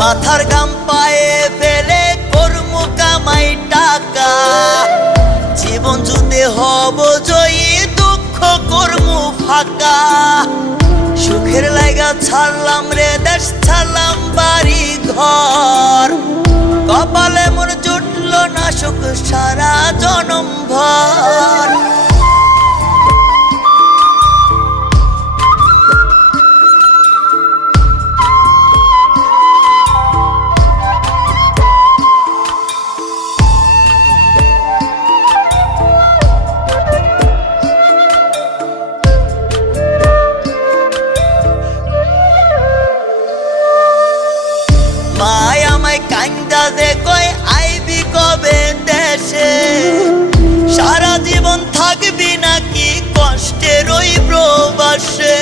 মাথার গাম পায়ে ফেলে কর্মু কামাই টাকা, জীবন যুদ্ধে হব জয়ী, দুঃখ কর্মু ফাঁকা। সুখের লাইগা ছাড়লাম রে দেশ, ছাড়লাম বাড়ি ঘর, কপালে মোর জুটল না সুখ সারা জনম ভর। মায় আমায় কান্দা দে কয় আইবি কবে দেশে, সারা জীবন থাকবি নাকি কষ্টের ওই প্রবাসে।